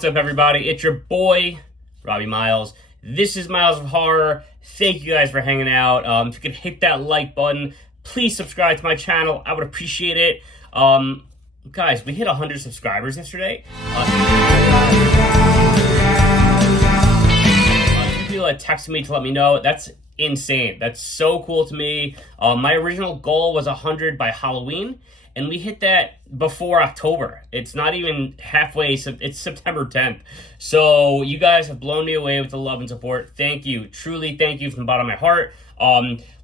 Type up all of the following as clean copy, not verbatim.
What's up, everybody? It's your boy, Robbie Miles. This is Miles of Horror. Thank you guys for hanging out. If you could hit that like button, please subscribe to my channel. I would appreciate it. Guys, we hit 100 subscribers yesterday. People that texted me to let me know. That's insane. That's so cool to me. My original goal was 100 by Halloween, and we hit that before October. It's not even halfway. It's September 10th. So you guys have blown me away with the love and support. Thank you. Truly, thank you from the bottom of my heart.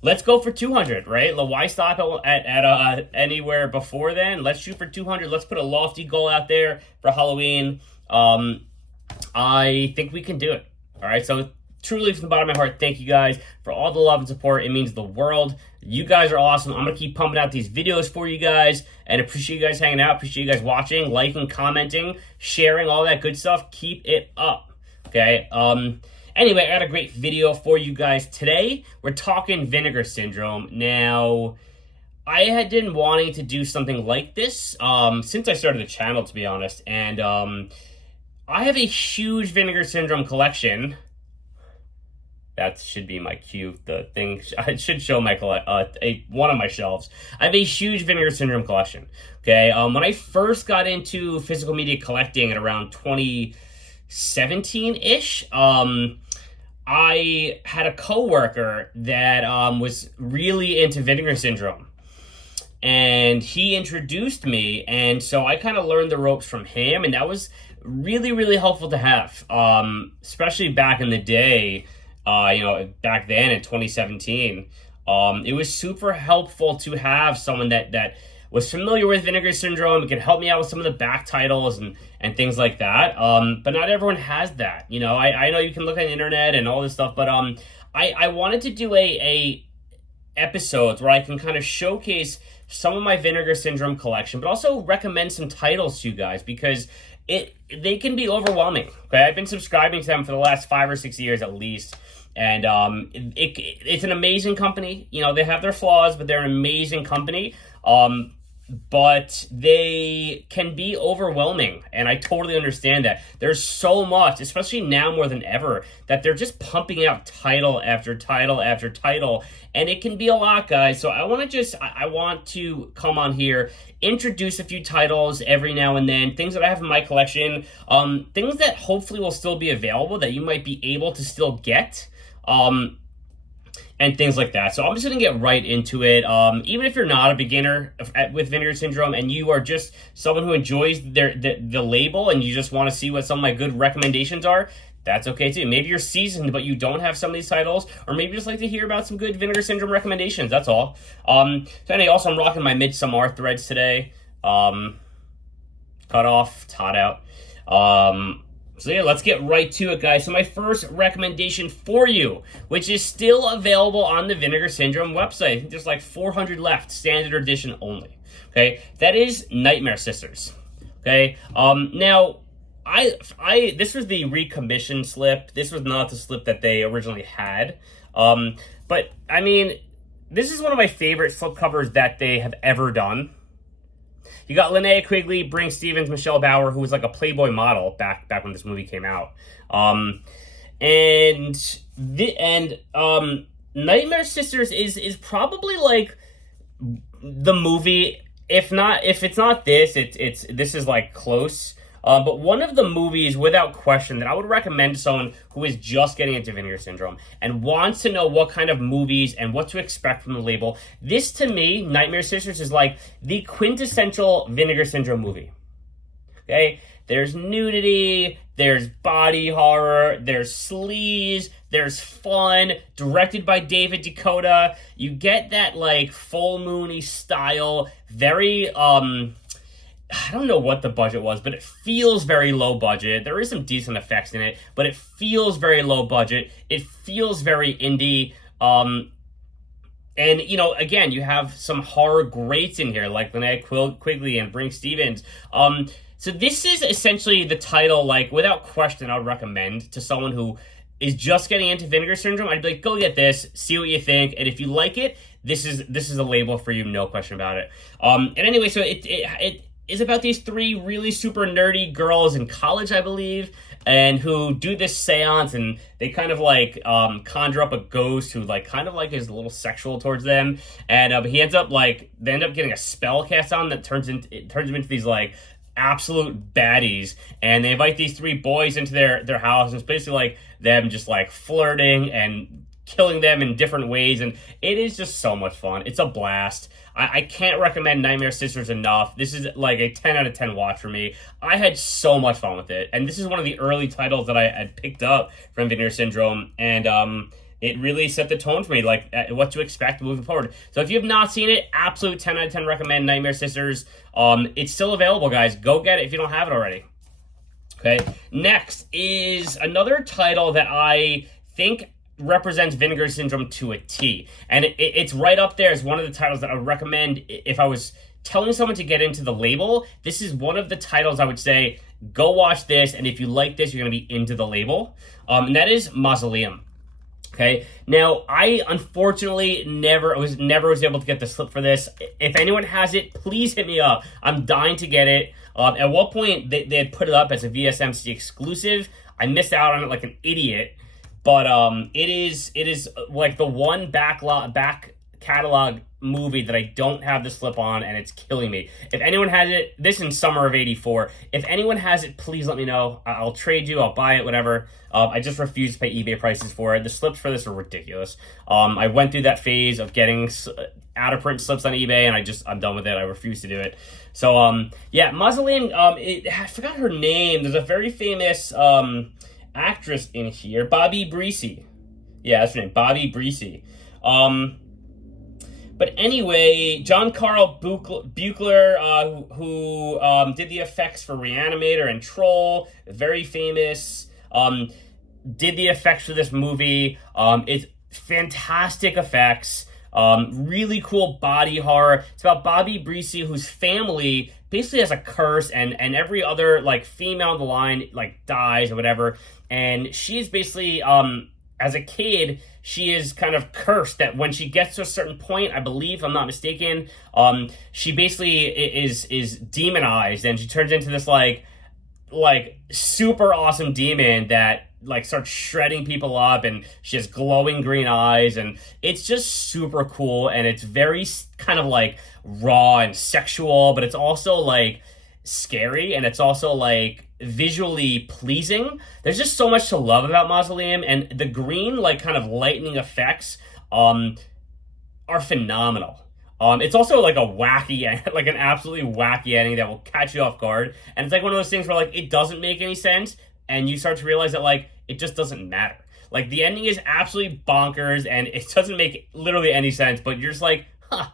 Let's go for 200, right? Why stop at anywhere before then? Let's shoot for 200. Let's put a lofty goal out there for Halloween. I think we can do it. All right, so truly from the bottom of my heart, thank you guys for all the love and support. It means the world. You guys are awesome. I'm going to keep pumping out these videos for you guys, and appreciate you guys hanging out. Appreciate you guys watching, liking, commenting, sharing, all that good stuff. Keep it up, okay? Anyway, I got a great video for you guys today. We're talking Vinegar Syndrome. Now, I had been wanting to do something like this since I started the channel, to be honest, and I have a huge Vinegar Syndrome collection. That should be my cue. The thing, I should show my one of my shelves. I have a huge Vinegar Syndrome collection. Okay, when I first got into physical media collecting at around 2017-ish, I had a coworker that was really into Vinegar Syndrome, and he introduced me, and so I kind of learned the ropes from him, and that was really, really helpful to have, especially back in the day. Back then in 2017, it was super helpful to have someone that was familiar with Vinegar Syndrome. It could help me out with some of the back titles and things like that. But not everyone has that. I know you can look on the internet and all this stuff, but I wanted to do a episodes where I can kind of showcase some of my Vinegar Syndrome collection, but also recommend some titles to you guys, because they can be overwhelming. Okay, I've been subscribing to them for the last 5 or 6 years at least. And it's an amazing company. They have their flaws, but they're an amazing company. But they can be overwhelming, and I totally understand that. There's so much, especially now more than ever, that they're just pumping out title after title after title, and it can be a lot, guys. So I want to come on here, introduce a few titles every now and then, things that I have in my collection, things that hopefully will still be available that you might be able to still get. And things like that. So I'm just going to get right into it. Even if you're not a beginner with Vinegar Syndrome and you are just someone who enjoys the label and you just want to see what some of my good recommendations are, that's okay too. Maybe you're seasoned but you don't have some of these titles, or maybe you just like to hear about some good Vinegar Syndrome recommendations. That's all. So anyway, also I'm rocking my Midsommar threads today. Cut off, it's hot out. So yeah, let's get right to it, guys. So my first recommendation for you, which is still available on the Vinegar Syndrome website. I think there's like 400 left, standard edition only. Okay, that is Nightmare Sisters. Okay, now this was the recommissioned slip. This was not the slip that they originally had. But I mean, this is one of my favorite slipcovers that they have ever done. You got Linnea Quigley, Brinke Stevens, Michelle Bauer, who was like a Playboy model back when this movie came out. Nightmare Sisters is probably like the movie. If it's not this, this is like close. But one of the movies, without question, that I would recommend to someone who is just getting into Vinegar Syndrome and wants to know what kind of movies and what to expect from the label. This, to me, Nightmare Sisters, is like the quintessential Vinegar Syndrome movie. Okay? There's nudity, there's body horror, there's sleaze, there's fun, directed by David Dakota. You get that, like, full moony style, very, I don't know what the budget was, but it feels very low budget. There is some decent effects in it, but it feels very low budget. It feels very indie. And, again, you have some horror greats in here, like Linnea Quigley and Brinke Stevens. So this is essentially the title, like, without question, I would recommend to someone who is just getting into Vinegar Syndrome. I'd be like, go get this, see what you think, and if you like it, this is a label for you, no question about it. And anyway, so it is about these three really super nerdy girls in college, I believe, and who do this seance, and they kind of like conjure up a ghost who like kind of like is a little sexual towards them, and he ends up like they end up getting a spell cast on that turns them into these like absolute baddies, and they invite these three boys into their house, and it's basically like them just like flirting and killing them in different ways, and it is just so much fun. It's a blast. I can't recommend Nightmare Sisters enough. This is like a 10 out of 10 watch for me. I had so much fun with it, and this is one of the early titles that I had picked up from Vinegar Syndrome, and it really set the tone for me, like what to expect moving forward. So if you have not seen it, absolute 10 out of 10 recommend Nightmare Sisters. It's still available, guys. Go get it if you don't have it already. Okay, next is another title that I think represents Vinegar Syndrome to a T. And it's right up there as one of the titles that I would recommend if I was telling someone to get into the label. This is one of the titles I would say, go watch this, and if you like this, you're going to be into the label. And that is Mausoleum. Okay, now I unfortunately never was able to get the slip for this. If anyone has it, please hit me up. I'm dying to get it. At one point, they had put it up as a VSMC exclusive. I missed out on it like an idiot. But it is like the one back catalog movie that I don't have the slip on, and it's killing me. If anyone has it, this in summer of '84. If anyone has it, please let me know. I'll trade you. I'll buy it. Whatever. I just refuse to pay eBay prices for it. The slips for this are ridiculous. I went through that phase of getting out of print slips on eBay, and I'm done with it. I refuse to do it. So yeah, Mausoleum. I forgot her name. There's a very famous actress in here, Bobby Breesy. Yeah, that's her name, Bobby Breesy. But anyway, John Carl Buechler, who did the effects for Reanimator and Troll, very famous, did the effects for this movie. It's fantastic effects, really cool body horror. It's about Bobby Breesy, whose family basically has a curse, and every other like female on the line like dies or whatever. And she's basically, as a kid, she is kind of cursed that when she gets to a certain point, I believe, if I'm not mistaken, she basically is demonized, and she turns into this like super awesome demon that like starts shredding people up, and she has glowing green eyes, and it's just super cool, and it's very kind of like raw and sexual, but it's also like scary, and it's also like visually pleasing. There's just so much to love about Mausoleum, and the green like kind of lightning effects are phenomenal. It's also like a wacky, like an absolutely wacky ending that will catch you off guard, and it's like one of those things where like it doesn't make any sense, and you start to realize that like it just doesn't matter. Like the ending is absolutely bonkers, and it doesn't make literally any sense, but you're just like, huh,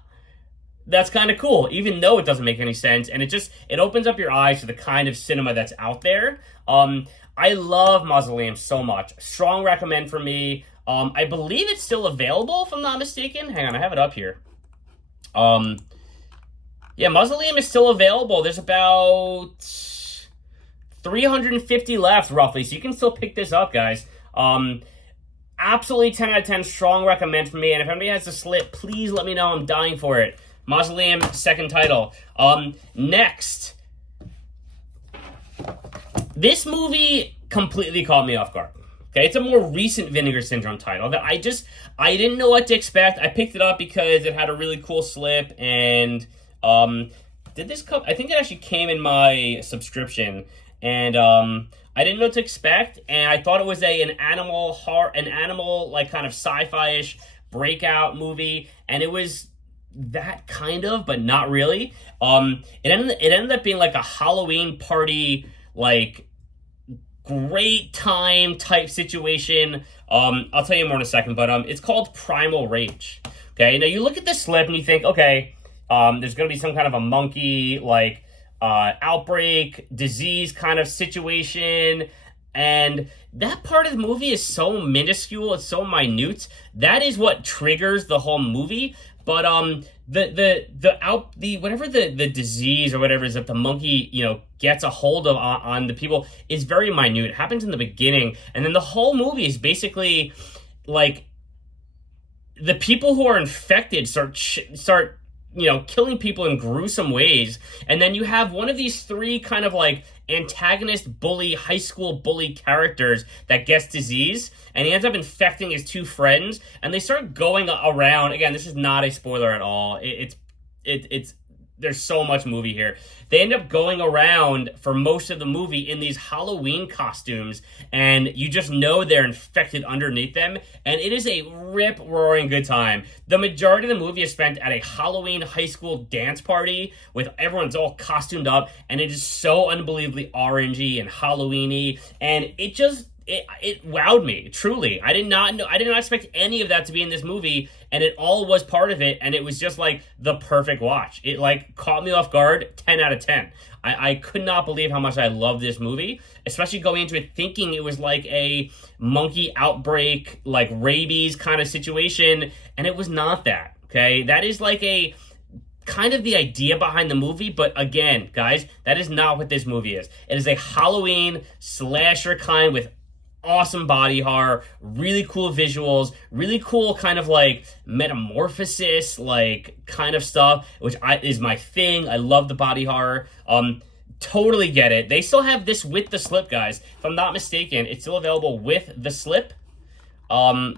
that's kind of cool, even though it doesn't make any sense, and it opens up your eyes to the kind of cinema that's out there. I love Mausoleum so much. Strong recommend for me. I believe it's still available, if I'm not mistaken. Hang on, I have it up here. Yeah, Mausoleum is still available. There's about 350 left, roughly, so you can still pick this up, guys. Absolutely 10 out of 10, strong recommend for me, and if anybody has the slip, please let me know. I'm dying for it. Mausoleum, second title. Next, this movie completely caught me off guard. Okay, it's a more recent Vinegar Syndrome title that I didn't know what to expect. I picked it up because it had a really cool slip, and did this come? I think it actually came in my subscription, and I didn't know what to expect, and I thought it was an animal like kind of sci-fi-ish breakout movie, and it was that kind of, but not really. It ended up being like a Halloween party, like great time type situation. I'll tell you more in a second, but it's called Primal Rage. Okay, now you look at this slip and you think, okay, there's gonna be some kind of a monkey like outbreak, disease kind of situation, and that part of the movie is so minuscule, it's so minute. That is what triggers the whole movie. But whatever the disease or whatever is that the monkey, gets a hold of on the people is very minute. It happens in the beginning, and then the whole movie is basically like the people who are infected start killing people in gruesome ways. And then you have one of these three kind of like antagonist bully, high school bully characters that gets disease, and he ends up infecting his two friends, and they start going around. Again, this is not a spoiler at all. It's there's so much movie here. They end up going around for most of the movie in these Halloween costumes, and you just know they're infected underneath them, and it is a rip-roaring good time. The majority of the movie is spent at a Halloween high school dance party with everyone's all costumed up, and it is so unbelievably orangey and Halloween-y, and it wowed me, truly. I did not expect any of that to be in this movie, and it all was part of it, and it was just like the perfect watch. It like caught me off guard. 10 out of 10. I could not believe how much I loved this movie, especially going into it thinking it was like a monkey outbreak, like rabies kind of situation, and it was not that. Okay, that is like a kind of the idea behind the movie, but again, guys, that is not what this movie is. It is a Halloween slasher kind with awesome body horror, really cool visuals, really cool kind of like metamorphosis, like kind of stuff, which is my thing. I love the body horror. Totally get it. They still have this with the slip, guys. If I'm not mistaken, it's still available with the slip. I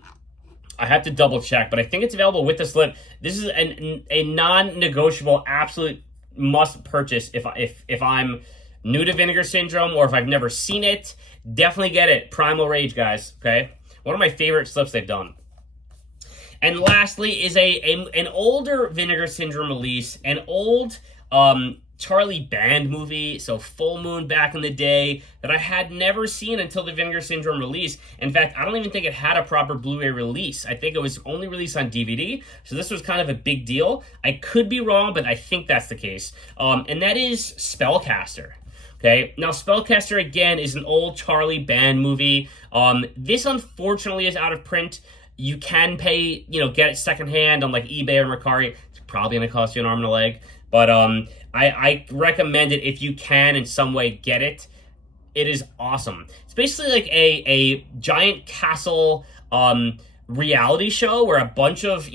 have to double check, but I think it's available with the slip. This is a non-negotiable, absolute must purchase if I'm new to Vinegar Syndrome or if I've never seen it. Definitely get it. Primal Rage, guys. Okay, one of my favorite slips they've done. And lastly is an older Vinegar Syndrome release, an old Charlie Band movie, so Full Moon back in the day, that I had never seen until the Vinegar Syndrome release. In fact, I don't even think it had a proper Blu-ray release. I think it was only released on DVD, so this was kind of a big deal. I could be wrong, but I think that's the case. And that is Spellcaster. Okay, now Spellcaster, again, is an old Charlie Band movie. This, unfortunately, is out of print. You can pay, get it secondhand on like eBay or Mercari. It's probably going to cost you an arm and a leg. But I recommend it if you can in some way get it. It is awesome. It's basically like a giant castle reality show where a bunch of,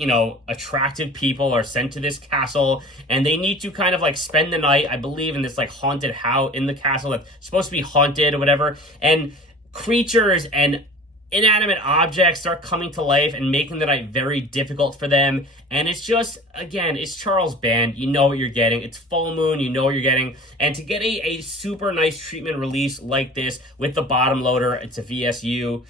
attractive people are sent to this castle, and they need to kind of like spend the night, I believe, in this like haunted house in the castle that's supposed to be haunted or whatever. And creatures and inanimate objects start coming to life and making the night very difficult for them. And it's just, again, it's Charles Band. You know what you're getting. It's Full Moon. You know what you're getting. And to get a super nice treatment release like this with the bottom loader, it's a VSU,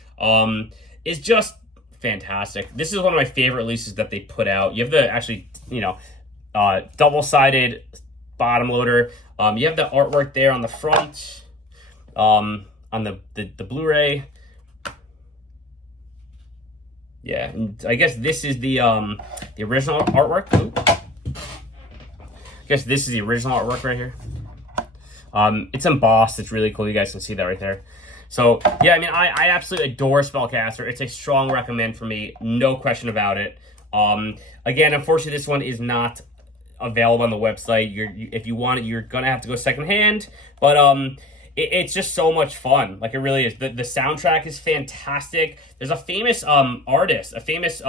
is just fantastic. This is one of my favorite releases that they put out. You have the actually, double-sided bottom loader. You have the artwork there on the front, on the Blu-ray. Yeah, and I guess this is the original artwork. Ooh. I guess this is the original artwork right here. It's embossed. It's really cool. You guys can see that right there. So, yeah, I mean, I absolutely adore Spellcaster. It's a strong recommend for me. No question about it. Again, unfortunately, this one is not available on the website. If you want it, you're going to have to go secondhand. But it's just so much fun. Like, it really is. The soundtrack is fantastic. There's a famous artist, a famous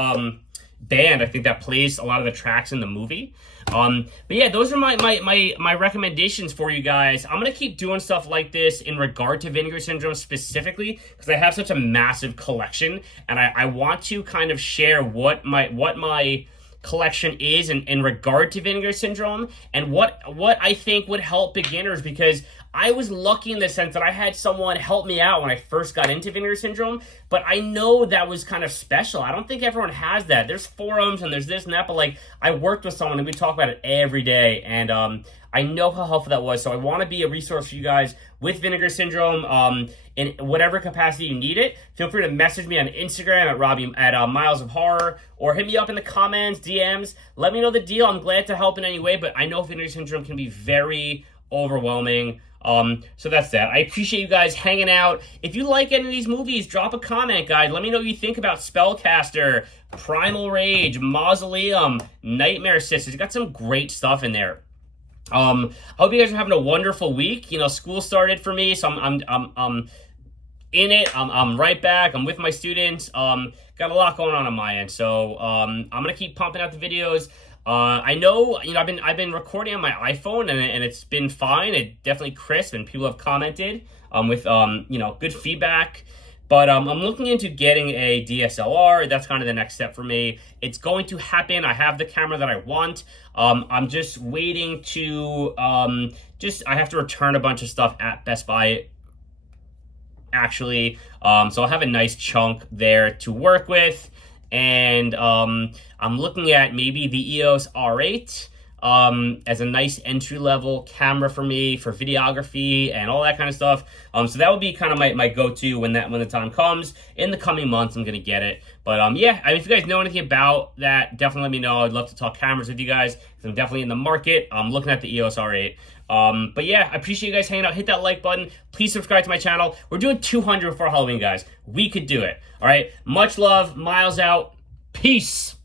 band, I think, that plays a lot of the tracks in the movie. But yeah, those are my recommendations for you guys. I'm gonna keep doing stuff like this in regard to Vinegar Syndrome specifically because I have such a massive collection, and I want to kind of share what my collection is in regard to Vinegar Syndrome and what I think would help beginners, because I was lucky in the sense that I had someone help me out when I first got into Vinegar Syndrome, but I know that was kind of special. I don't think everyone has that. There's forums and there's this and that, but like I worked with someone and we talk about it every day, and I know how helpful that was. So I want to be a resource for you guys with Vinegar Syndrome in whatever capacity you need it. Feel free to message me on Instagram at Robbie at Miles of Horror, or hit me up in the comments, DMs. Let me know the deal. I'm glad to help in any way, but I know Vinegar Syndrome can be very overwhelming. So that's that. I appreciate you guys hanging out. If you like any of these movies, drop a comment, guys. Let me know what you think about Spellcaster, Primal Rage, Mausoleum, Nightmare Sisters. Got some great stuff in there. I hope you guys are having a wonderful week. School started for me, so I'm in it. I'm right back. I'm with my students. Got a lot going on my end, so I'm gonna keep pumping out the videos. I know, I've been recording on my iPhone, and it's been fine. It definitely crisp, and people have commented with good feedback. But I'm looking into getting a DSLR. That's kind of the next step for me. It's going to happen. I have the camera that I want. I'm just waiting to I have to return a bunch of stuff at Best Buy, actually. So I'll have a nice chunk there to work with. And I'm looking at maybe the EOS R8 as a nice entry-level camera for me for videography and all that kind of stuff. So that would be kind of my go-to when the time comes. In the coming months, I'm gonna get it. But yeah, I mean, if you guys know anything about that, definitely let me know. I'd love to talk cameras with you guys, because I'm definitely in the market. I'm looking at the EOS R8. But yeah, I appreciate you guys hanging out. Hit that like button. Please subscribe to my channel. We're doing 200 for Halloween, guys. We could do it. All right. Much love. Miles out. Peace.